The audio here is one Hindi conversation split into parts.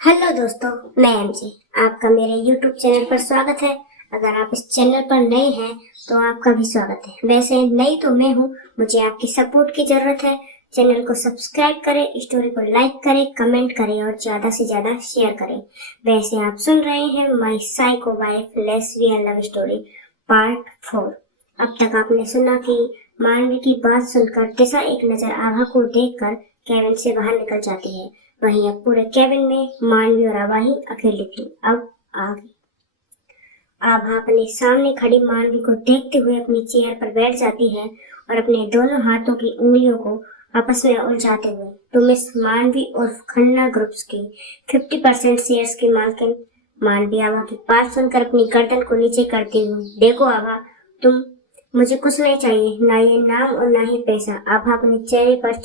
हेलो दोस्तों, मैं एमजे। आपका मेरे YouTube चैनल पर स्वागत है। अगर आप इस चैनल पर नए हैं तो आपका भी स्वागत है। वैसे नई तो मैं हूँ, मुझे आपकी सपोर्ट की जरूरत है। चैनल को सब्सक्राइब करें, स्टोरी को लाइक करें, कमेंट करें और ज्यादा से ज्यादा शेयर करें। वैसे आप सुन रहे हैं my psycho wife lesbian love story part 4। अब तक आपने सुना कि मानवी की बात सुनकर दिशा एक नजर आभा को देखकर केविन से बाहर निकल जाती है। वहीं अब पूरे केबिन में मानवी और आभा ही अकेली थी। अब आगे आभा अपने सामने खड़ी मानवी को देखते हुए अपनी चेयर पर बैठ जाती है और अपने दोनों हाथों की उंगलियों को आपस में उलझाते हुए, तो मिस मानवी और खन्ना ग्रुप्स की 50% शेयर्स की मालकिन मानवी आभा की बात सुनकर अपनी गर्दन को नीचे करती हुई, देखो आभा, तुम मुझे कुछ नहीं चाहिए, ना ये नाम और ना ही पैसा। आभा अपने चेहरे पर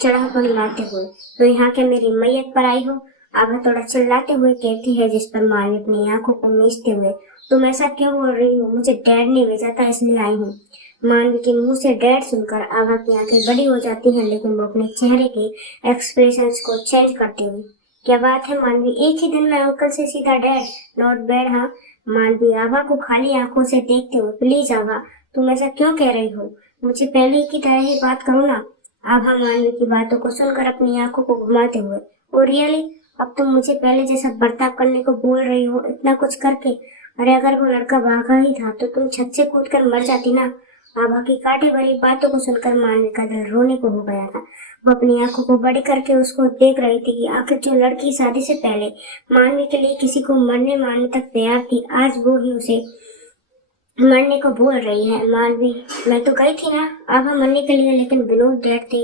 चढ़ापन लाते हुए, तो यहाँ क्या मेरी मैयत पर आई हो? आभा थोड़ा चिल्लाते हुए कहती है, जिस पर मानवी अपनी आंखों को मीचते हुए, तुम ऐसा क्यों बोल रही हो? मुझे डैड ने भेजा था इसलिए आई हूँ। मानवी के मुंह से डैड सुनकर आभा की आंखें बड़ी हो जाती हैं, लेकिन वो अपने चेहरे के एक्सप्रेशंस को चेंज करते हुए, क्या बात है मानवी, एक ही दिन में अंकल से सीधा डैड, नॉट बैड। हाँ, मानवी आभा को खाली आंखों से देखते हुए, प्लीज आभा, तुम ऐसा क्यों कह रही हो? मुझे पहले की तरह ही बात करो ना। आभा मानवी की बातों को सुनकर अपनी आंखों को घुमाते हुए, ओ रियली, अब तुम मुझे पहले जैसा बर्ताव करने को बोल रही हो, इतना कुछ करके? अरे अगर वो लड़का भागा ही था तो तुम छत से कूदकर मर जाती ना। आभा की कांटे भरी बातों को सुनकर मानवी का दिल रोने को हो गया था। वो अपनी आंखों को बड़ी करके उसको देख रही थी कि आखिर जो लड़की शादी से पहले मानवी के लिए किसी को मरने मारने तक तैयार थी, आज वो ही उसे मरने को बोल रही है। मालवी, मैं तो गई थी ना आभा मरने के लिए, लेकिन विनोद डैड थे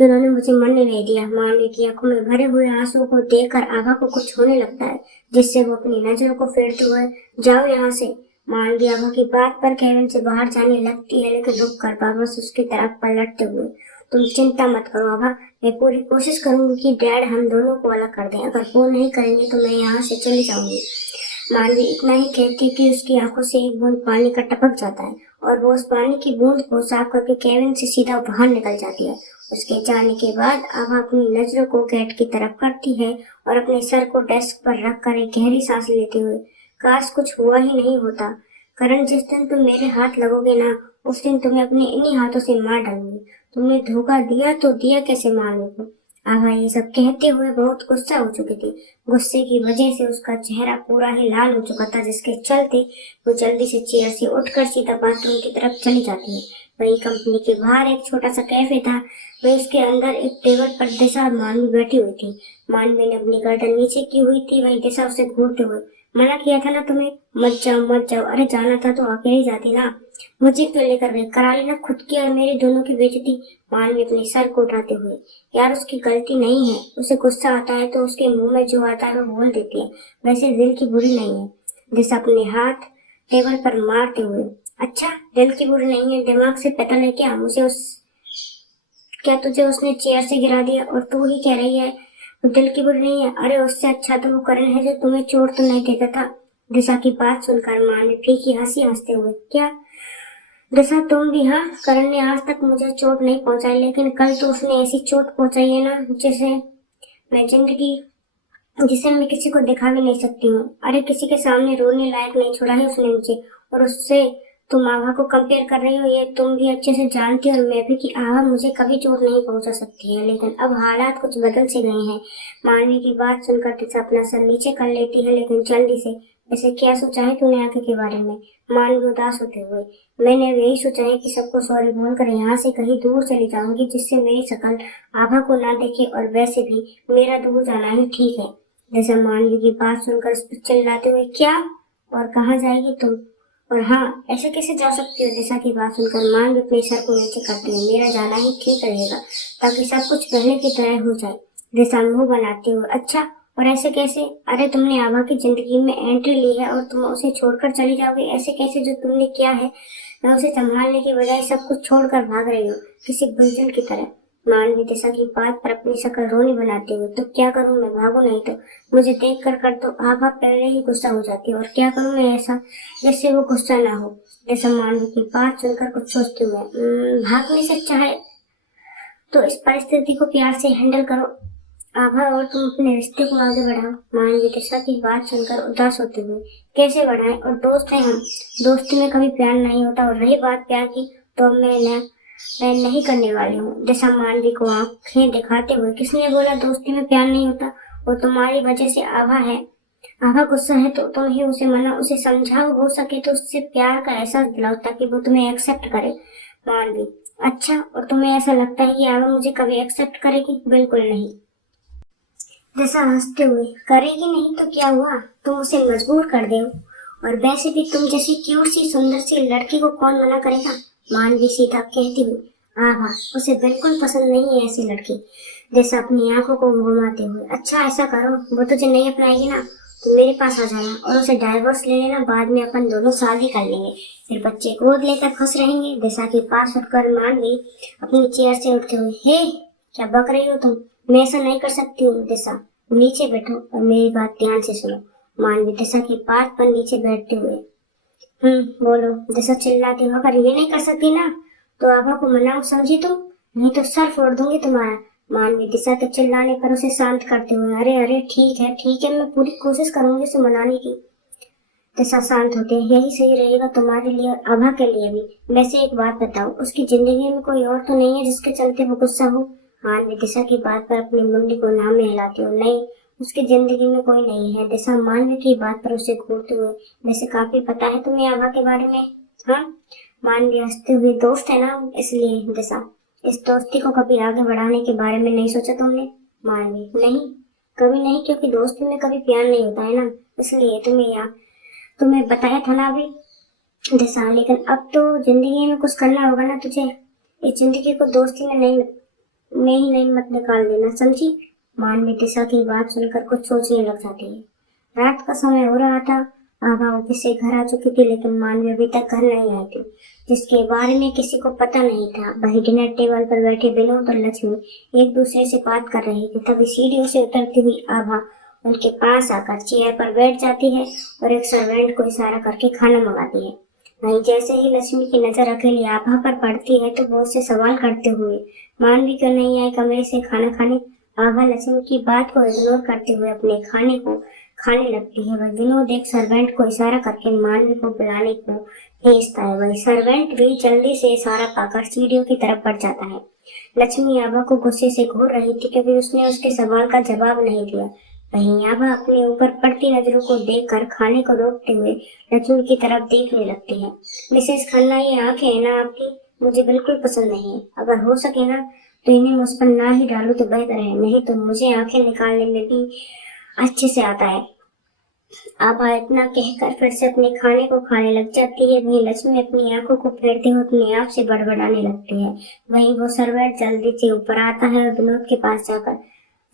जिन्होंने मुझे मरने नहीं दिया। मालवी की आंखों में भरे हुए आंसुओं को देखकर आभा को कुछ होने लगता है, जिससे वो अपनी नजरों को फेरते हुए, जाओ यहाँ से। मालवी आभा की बात पर केबिन से बाहर जाने लगती है, लेकिन रुक कर वापस उसकी तरफ पलटते हुए, तुम चिंता मत करो आभा, मैं पूरी कोशिश करूंगी कि डैड हम दोनों को अलग कर दें। अगर वो नहीं करेंगे तो मैं यहाँ से चली जाऊंगी। मालवी इतना ही कहती कि उसकी आंखों से एक बूंद पानी का टपक जाता है और वो उस पानी की बूंद को साफ करके केबिन से सीधा बाहर निकल जाती है। उसके जाने के बाद आभा अपनी नजरों को गेट की तरफ करती है और अपने सर को डेस्क पर रखकर एक गहरी सांस लेते हुए, काश कुछ हुआ ही नहीं होता। करण, जिस दिन तुम मेरे हाथ लगोगे ना, उस दिन तुम्हें अपने इन्हीं हाथों से मार डालूंगी। तुमने धोखा दिया तो दिया कैसे मारने को? आभा ये सब कहते हुए बहुत गुस्सा हो चुकी थी। गुस्से की वजह से उसका चेहरा पूरा ही लाल हो चुका था, जिसके चलते वो जल्दी से चेयर से उठकर सीधा बाथरूम की तरफ चली जाती है। वही कंपनी के बाहर एक छोटा सा कैफे था। वही उसके अंदर एक टेबल पर दिशा और मानवी बैठी हुई थी। मानवी ने अपनी गर्दन नीचे की हुई थी, वही दिशा उसे घूरते हुए, मना किया था ना तुम्हें, मत जाओ मत जाओ। अरे जाना था तो अकेले जाती ना, मुझे क्यों लेकर गए? करा लेना खुद की और मेरे दोनों की बेइज्जती। मानवी अपने सर को उठाते हुए, यार उसकी गलती नहीं है, उसे गुस्सा आता है तो उसके मुंह में जो आता है वो बोल देती है, वैसे दिल की बुरी नहीं है। दिशा अपने हाथ टेबल पर मारते हुए, अच्छा दिल की बुरी नहीं है, दिमाग से पता है क्या? क्या तुझे उसने चेयर से गिरा दिया और तू ही कह रही है दिल की बुरी नहीं है? अरे उससे अच्छा तो वो करण है जो तुम्हें चोट तो नहीं देता था। दिशा की बात सुनकर माँ ने फीकी हंसी हंसते हुए, क्या दिशा तुम भी? हाँ, करण ने आज तक मुझे चोट नहीं पहुंचाई, लेकिन कल तो उसने ऐसी चोट पहुंचाई है ना मैं जिंदगी जिसे मैं किसी को दिखा भी नहीं सकती हूँ। अरे किसी के सामने रोने लायक नहीं छोड़ा है उसने मुझे, और उससे तुम आभा को कंपेयर कर रही हो, ये तुम भी अच्छे से जानती हो और मैं भी कि आभा मुझे कभी चोट नहीं पहुंचा सकती है, लेकिन अब हालात कुछ बदल से गए हैं। मानवी की बात सुनकर दिशा अपना सर नीचे कर लेती है, लेकिन जल्दी से, ऐसे क्या सोचा है तूने आगे के बारे में? मानवी उदास होते हुए, मैंने यही सोचा है कि सबको सॉरी बोलकर यहाँ से कहीं दूर चली जाऊंगी, जिससे मेरी शक्ल आभा को ना देखे, और वैसे भी मेरा दूर जाना ही ठीक है। जैसे मानवी की बात सुनकर उस पर चिल्लाते हुए, क्या और कहाँ जाएगी तुम? और हाँ, ऐसे कैसे जा सकती हो? दिशा की बात सुनकर मानवी अपने सर को नीचे करती है, मेरा जाना ही ठीक रहेगा, ताकि सब कुछ पहले की तरह हो जाए। दिशा मुंह बनाते हुए, अच्छा और ऐसे कैसे? अरे तुमने आभा की जिंदगी में एंट्री ली है और तुम उसे छोड़कर चली जाओगे, ऐसे कैसे? जो तुमने किया है, मैं उसे संभालने की बजाय सब कुछ छोड़कर भाग रही हो किसी बुलबुल की तरह। मानवी दिशा की बात पर अपनी शक्ल रोनी बनाते हुए, तो क्या करूं मैं? भागू नहीं तो मुझे देख कर तो आभा पहले ही गुस्सा हो जाती है, और क्या करूं मैं ऐसा जिससे वो गुस्सा ना हो? दिशा मानवी की बात सुनकर कुछ सोचते हुए, भागने से चाहे तो इस परिस्थिति को प्यार से हैंडल करो। आभा और तुम अपने रिश्ते को आगे बढ़ाओ। मानवी दिशा की बात सुनकर उदास होते हुए, कैसे बढ़ाएं, और दोस्त हैं हम, दोस्ती में कभी प्यार नहीं होता, और रही बात प्यार की तो मैं नहीं करने वाली हूँ। दिशा मानवी को आंखें दिखाते हुए, किसने बोला दोस्ती में प्यार नहीं होता, वो तुम्हारी वजह से आभा है। आभा गुस्सा है तो तुम ही उसे उसे समझाओ, हो सके तो उससे प्यार का एहसास दिलाओ ताकि वो तुम्हें एक्सेप्ट करे। मानवी, अच्छा, और तुम्हें ऐसा लगता है कि आभा मुझे कभी एक्सेप्ट करेगी? बिल्कुल नहीं। जैसा हंसते हुए, करेगी नहीं तो क्या हुआ, तुम उसे मजबूर कर दो, और वैसे भी तुम जैसी क्यूट सी सुंदर सी लड़की को कौन मना करेगा। मानवी सीधा कहती हुई, आभा उसे बिल्कुल पसंद नहीं है ऐसी लड़की। जैसा अपनी आंखों को घुमाते हुए, अच्छा ऐसा करो, वो तुझे नहीं अपनाएगी ना तो मेरे पास आ जाना और उसे डाइवोर्स ले लेना, बाद में अपन दोनों शादी कर लेंगे, फिर बच्चे गोद लेकर खुश रहेंगे। दिशा के पास उठकर मानवी अपनी चेयर से उठते हुए, हे क्या बक रही हो तुम, मैं ऐसा नहीं कर सकती हूँ। दिशा, नीचे बैठो और मेरी बात ध्यान से सुनो। मानवी दिशा की बात पर नीचे बैठते हुए, बोलो। दिशा चिल्लाती हो, अगर ये नहीं कर सकती ना तो आभा को मनाओ, समझी तुम, नहीं तो सर फोड़ दूंगी तुम्हारा। मानवी दिशा के चिल्लाने पर उसे शांत करते हुए, अरे अरे ठीक है, मैं पूरी कोशिश करूंगी उसे मनाने की। दिशा शांत होते हैं, यही सही रहेगा तुम्हारे लिए और आभा के लिए भी। वैसे एक बात बताओ, उसकी जिंदगी में कोई और तो नहीं है जिसके चलते वो गुस्सा हो? मानवी दिशा की बात पर अपनी मुंडी को नाम में हिलाती हो, नहीं, उसकी जिंदगी में कोई नहीं है। दिशा मानवी की बात पर उसे घूरते हुए, वैसे काफी पता है तुम्हें आभा के बारे में? हाँ, मानवी हंसते हुए, दोस्त है ना इसलिए। दिशा, इस दोस्ती को कभी आगे बढ़ाने के बारे में नहीं सोचा तुमने? मानवी, नहीं, कभी नहीं, क्योंकि दोस्ती में कभी प्यार नहीं होता है ना, इसलिए तुम्हें बताया था ना अभी। दिशा, लेकिन अब तो जिंदगी में कुछ करना होगा ना तुझे, इस जिंदगी को दोस्ती में ही नहीं मत निकाल देना, समझी? मानवी दिशा की बात सुनकर कुछ सोचने लग जाती है। रात का समय हो रहा था, आभा ऑफिस से घर आ चुकी थी, लेकिन मानवी अभी तक घर नहीं आई थी, जिसके बारे में किसी को पता नहीं था। वही डिनर टेबल पर बैठे विनोद और लक्ष्मी एक दूसरे से बात कर रहे थे। तभी सीढ़ियों से उतरती हुई आभा उनके पास आकर चेयर पर बैठ जाती है और एक सर्वेंट को इशारा करके खाना मंगाती है। वहीं जैसे ही लक्ष्मी की नजर अकेली आभा पर पड़ती है तो वो उससे सवाल करते हुए, मानवी क्यों नहीं आई कमरे से खाना खाने? आभा लक्ष्मी की बात को इग्नोर करते हुए अपने खाने को खाने लगती है। वह विनोद एक सर्वेंट को इशारा करके मानवी को बुलाने को भेजता है। वही सर्वेंट भी जल्दी से इशारा पाकर सीढ़ियों की तरफ बढ़ जाता है। लक्ष्मी आभा को गुस्से से घूर रही थी क्योंकि उसने उसके सवाल का जवाब नहीं दिया। वहीं आभा अपने ऊपर पड़ती नजरों को देखकर खाने को रोकते हुए लक्ष्मी की तरफ देखने लगती है। मिसेस खन्ना, ये आंखें हैं ना आपकी, मुझे बिल्कुल पसंद नहीं है। अगर हो सके ना तो इन्हें मुझ पर ना ही डालो तो बेहतर है, नहीं तो मुझे आंखें निकालने में भी अच्छे से आता है। आभा इतना कहकर फिर से अपने खाने को खाने लग जाती है। वहीं लक्ष्मी अपनी आंखों को फेरते हुए अपने आप से बड़बड़ाने लगती है। वहीं वो सर्वेंट जल्दी से ऊपर आता है और विनोद के पास जाकर,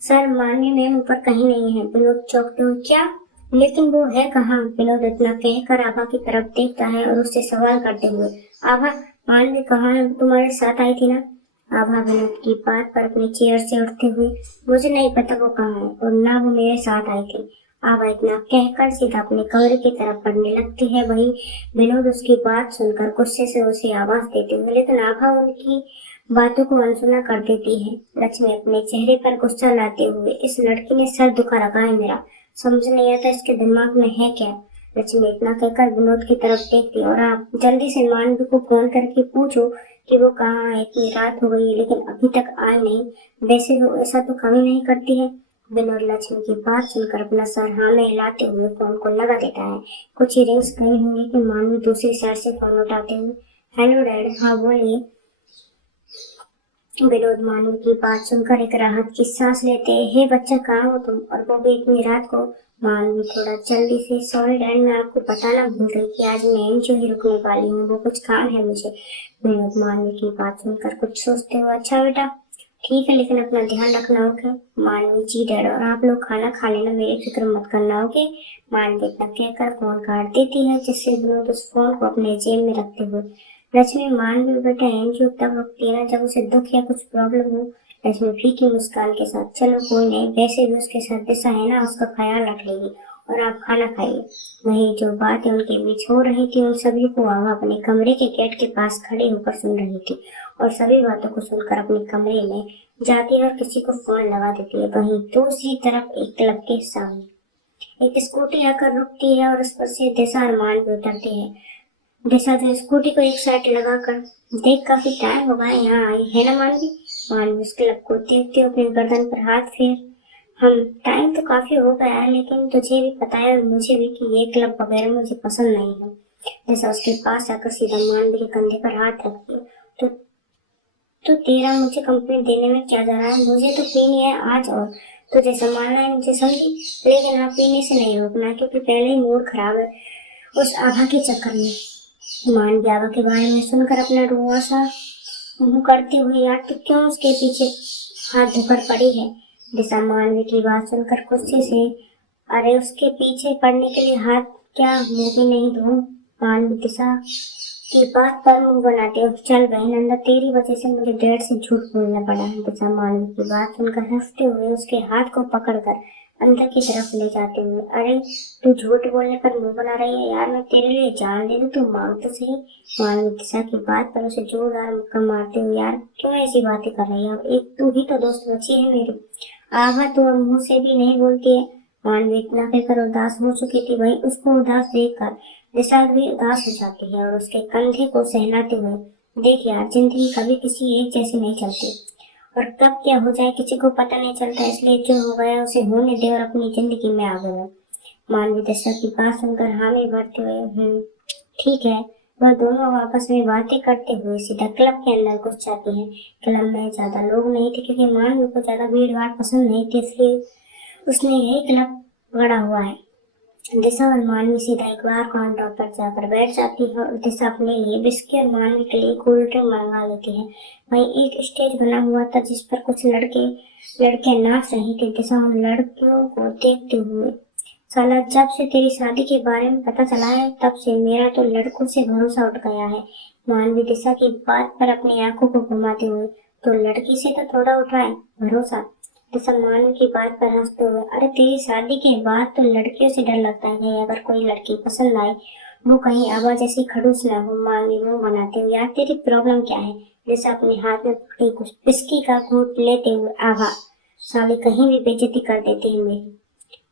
सर मानवी मैम ऊपर कहीं नहीं है। विनोद चौंकते हुए, क्या, लेकिन वो है कहाँ? विनोद इतना कहकर आभा की तरफ देखता है और उससे सवाल करते हुए, आभा, मानवी कहाँ है, तुम्हारे साथ आई थी ना? आभा विनोद की बात पर अपनी चेयर से उठते हुए, मुझे नहीं पता वो कहाँ है और ना वो मेरे साथ आई थी। आभा इतना कहकर सीधा अपने कमरे की तरफ बढ़ने लगती है। वहीं विनोद उसकी बात सुनकर गुस्से से उसे आवाज देते हुए, लेकिन आभा उनकी बातों को अनसुना कर देती है। लक्ष्मी अपने चेहरे पर गुस्सा लाते हुए, इस लड़की ने सर दुखा रखा है मेरा, समझ नहीं आता इसके दिमाग में है क्या? लक्ष्मी इतना कहकर विनोद की तरफ देखती, और आप जल्दी से मानवी को फोन करके पूछो कि वो कहाँ है, इतनी रात हो गई है लेकिन अभी तक आई नहीं। वैसे वो ऐसा तो कभी नहीं करती है। विनोद लक्ष्मी की बात सुनकर अपना सर हाँ में हिलाते हुए फोन को लगा देता है। कुछ ही रिंग्स गई होंगी कि मानवी दूसरी साइड से फोन उठाते हुए, हेलो डैड, हाँ बोलिए। विनोद मानवी की बात सुनकर एक राहत की सांस लेते, हे बच्चा कहाँ हो तुम, और वो भी इतनी रात को? मानवी थोड़ा जल्दी से, सॉरी डैड, मैं आपको बताना भूल गई कि आज मैं एनजीओ ही रुकने वाली हूँ, वो कुछ काम है मुझे। विनोद मानवी की बात सुनकर कुछ सोचते हुए, अच्छा बेटा ठीक है, लेकिन अपना ध्यान रखना, ओके? मानवी, जी डैड, और आप लोग खाना खा लेना, मेरी फिक्र मत करना, ओके? मानवी इतना कहकर फोन काट देती है, जिससे विनोद उस फोन को अपने जेब में रखते हुए, लक्ष्मी, मानवी बेटा एनजीओ तब रखती है ना जब उसे दुख या कुछ प्रॉब्लम हो। लक्ष्मी फीकी मुस्कान के साथ, चलो कोई नहीं, वैसे भी उसके साथ दिशा है ना, उसका ख्याल रख लेगी, और आप खाना खाइए। वही जो बातें उनके बीच हो रही थी उन सभी को आभा अपने कमरे के गेट के पास खड़े होकर सुन रही थी। और सभी बातों को सुनकर अपने कमरे में जाती है और किसी को फोन लगा देती है। वहीं दूसरी तरफ एक क्लब के सामने एक स्कूटी आकर रुकती है और उस पर से दिशा और मान भी उतरती है। दिशा जो स्कूटी को एक साइड लगाकर देख काफी टाइम हो गया यहाँ आई है ना मानवी। मानवी उस क्लब को देखते अपनी गर्दन पर हाथ फेर, हम टाइम तो काफी हो गया है लेकिन तुझे भी पता है और मुझे भी कि ये क्लब वगैरह मुझे पसंद नहीं है। जैसा उसके पास आकर सीधा मानवी के कंधे पर हाथ रखती है। तो तेरा मुझे कंप्लेंट देने में क्या जा रहा है, मुझे तो पीनी है आज और तुझे संभालना है मुझे, समझी। लेकिन आप पीने से नहीं रोकना क्योंकि पहले ही मूड खराब है उस आभा के चक्कर में। मानवी आभा के बारे में सुनकर अपना रुआ सा मुंह करते हुए यार तू क्यों उसके पीछे हाथ धोकर पड़ी है। दिशा मानवी की बात सुनकर गुस्से से अरे उसके पीछे पड़ने के लिए हाथ क्या मुंह भी नहीं धो। मानवी दिशा की बात पर मुंह बनाते हो, चल बहन अंदर, तेरी वजह से मुझे डैड से झूठ बोलना पड़ा। दिशा मानवी की बात सुनकर हंसते हुए उसके हाथ को पकड़कर अंदर की तरफ ले जाते हुए अरे तू झूठ बोलने पर मुंह बना रही है यार, मैं तेरे लिए जान दे दूं, तू मांग तो सही। मानवी दिशा की बात पर उसे जोरदार मुक्का मारते हुए यार क्यों ऐसी बातें कर रही है, एक तू ही तो दोस्त बची है मेरी। आभा तो अब मुंह से भी नहीं बोलती है। मानवी इतना कहकर उदास हो चुकी थी, वहीं उसको उदास देखकर दिशा भी उदास हो जाती है और उसके कंधे को सहलाते हुए देख यार जिंदगी कभी किसी एक जैसी नहीं चलती और कब क्या हो जाए किसी को पता नहीं चलता, इसलिए जो हो गया उसे होने दे और अपनी जिंदगी में आगे बढ़। मानवी दिशा की बात सुनकर हामी भरते हुए ठीक है। वह दोनों आपस में बातें करते हुए सीधा क्लब के अंदर घुस जाती हैं। क्लब में ज्यादा लोग नहीं थे क्योंकि मानवी को ज्यादा भीड़ भाड़ पसंद नहीं थी, इसलिए उसने यही क्लब पकड़ा हुआ है। दिशा और मानवी सीधा एक बार काउंटर पर जाकर बैठ जाती है और दिशा अपने लिए बिस्किट और मानवी के लिए कोल्ड ड्रिंक मंगा लेती है। वहीं एक स्टेज बना हुआ था जिस पर कुछ लड़के नाच रही थी। दिशा उन लड़कियों को देखते हुए साला जब से तेरी शादी के बारे में पता चला है तब से मेरा तो लड़कों से भरोसा उठ गया है। मानवी दिशा की बात पर अपनी आंखों को घुमाते हुए तो लड़की से तो थोड़ा उठाए भरोसा। दिशा मानवी की बात पर हंसते हुए अरे तेरी शादी के बाद तो लड़कियों से डर लगता है, अगर कोई लड़की पसंद आए वो कहीं आवाज जैसी खड़ूस ना हो। मानवी मुंह बनाते हुए यार तेरी प्रॉब्लम क्या है। दिशा अपने हाथ में पकड़ी कुछ विस्की का घूंट लेते हुए आभा साली कहीं भी बेइज्जती कर देती है मेरी।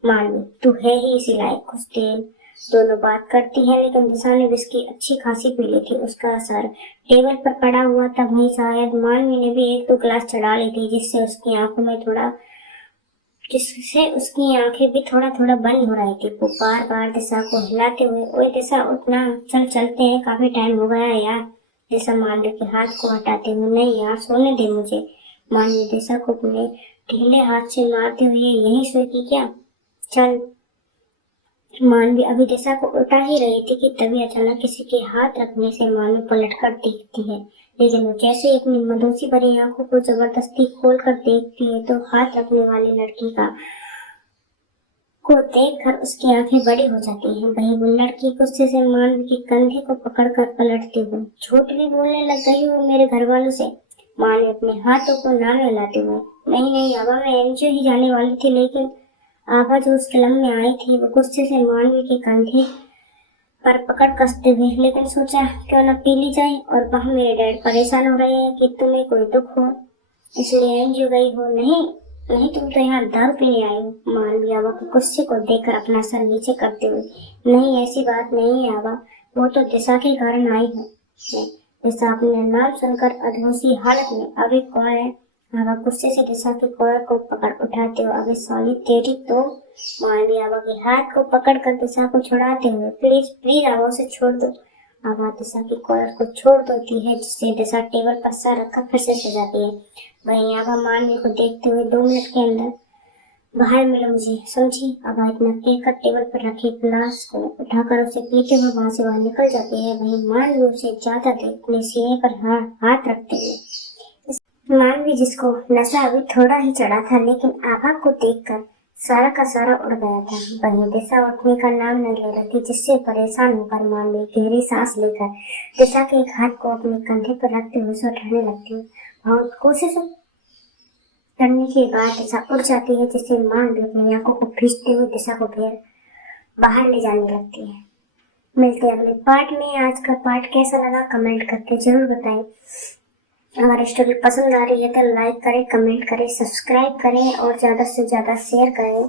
मानवी तू है ही इसी लायक, कुछ देर दोनों बात करती है लेकिन दिशा ने विस्की अच्छी खासी पी ली थी, उसका असर टेबल पर पड़ा हुआ था। वहीं शायद मानवी ने भी एक दो ग्लास चढ़ा ली थी जिससे उसकी आंखें भी थोड़ा थोड़ा बंद हो रही थी। वो बार बार दिशा को हिलाते हुए ओए दिशा उठना, चल चलते हैं, काफी टाइम हो गया है यार। दिशा मानवी के हाथ को हटाते हुए नहीं यार सोने दे मुझे। मानवी दिशा को अपने ढीले हाथ से मारते हुए यही सोएगी क्या, चल। मानवी अभी दिशा को उठा ही रही थी कि तभी अचानक किसी के हाथ रखने से मानवी पलट कर देखती है, लेकिन वो जैसे अपनी मदोसी भरी आंखों को जबरदस्ती खोल कर देखती है तो हाथ रखने वाली लड़की को देखकर उसकी आंखें बड़ी हो जाती हैं। वहीं वो लड़की गुस्से से मानवी के कंधे को पकड़कर पलटती हुई झूठ भी बोलने लग गई हो मेरे घर वालों से। मानवी अपने हाथों को ना मिलाते हुए नहीं नहीं अब मैं एनजीओ ही जाने वाली थी, लेकिन आभा जो उस क्लब में आई थी वो गुस्से से मानवी के कंधे पर पकड़ कसते हुए लेकिन सोचा क्यों न पी ली जाए और वहाँ मेरे डैड परेशान हो रहे हैं कि तुम्हें कोई दुख हो इसलिए एनजीओ गई हो। नहीं नहीं तुम तो यहाँ दारू पीने आई हो। मानवी आभा के गुस्से को देखकर अपना सर नीचे करते हुए नहीं ऐसी बात नहीं है आभा, वो तो दिशा के कारण आई हूँ। दिशा अपने नाम सुनकर अधोसी हालत में अभी कौन है। आभा गुस्से से दिशा के कॉलर को पकड़ उठाते हुए अभी साली तेरी तो। मानवी आभा के हाथ को पकड़कर दिशा को छुड़ाते हुए प्लीज प्लीज आभा उसे छोड़ दो। आभा दिशा के कॉलर को छोड़ देती है जिससे दिशा टेबल पर सर रखकर फिर से सो जाती है। वहीं आभा मानवी को देखते हुए 2 मिनट के अंदर बाहर मिलो मुझे, समझी। आभा इतना कहकर टेबल पर रखे गिलास को उठाकर उसे पीते हुए वहां से बाहर निकल जाती है। वहीं मानवी उसे जाता देख अपने सीने पर हाथ रखते हुए मानवी जिसको नशा अभी थोड़ा ही चढ़ा था लेकिन आभा को देखकर सारा का सारा उड़ गया था। वहीं दिशा उठने का नाम नहीं ले रही थी जिससे परेशान होकर मानवी गहरी सांस लेकर दिशा के एक हाथ को अपने कंधे पर रखते हुए उसे उठाने लगती है। बहुत कोशिश करने के बाद दिशा उड़ जाती है जिससे मानवी अपनी आंखों को खींचते हुए दिशा को फिर बाहर ले जाने लगती है। मिलते हैं अगले पार्ट में। आज का पार्ट कैसा लगा कमेंट करके जरूर बताएं। हमारी स्टोरी पसंद आ रही है तो लाइक करें, कमेंट करें, सब्सक्राइब करें और ज़्यादा से ज़्यादा शेयर करें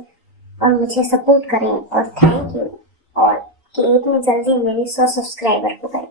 और मुझे सपोर्ट करें। और थैंक यू और कि इतनी जल्दी मेरे 100 सब्सक्राइबर हो गए।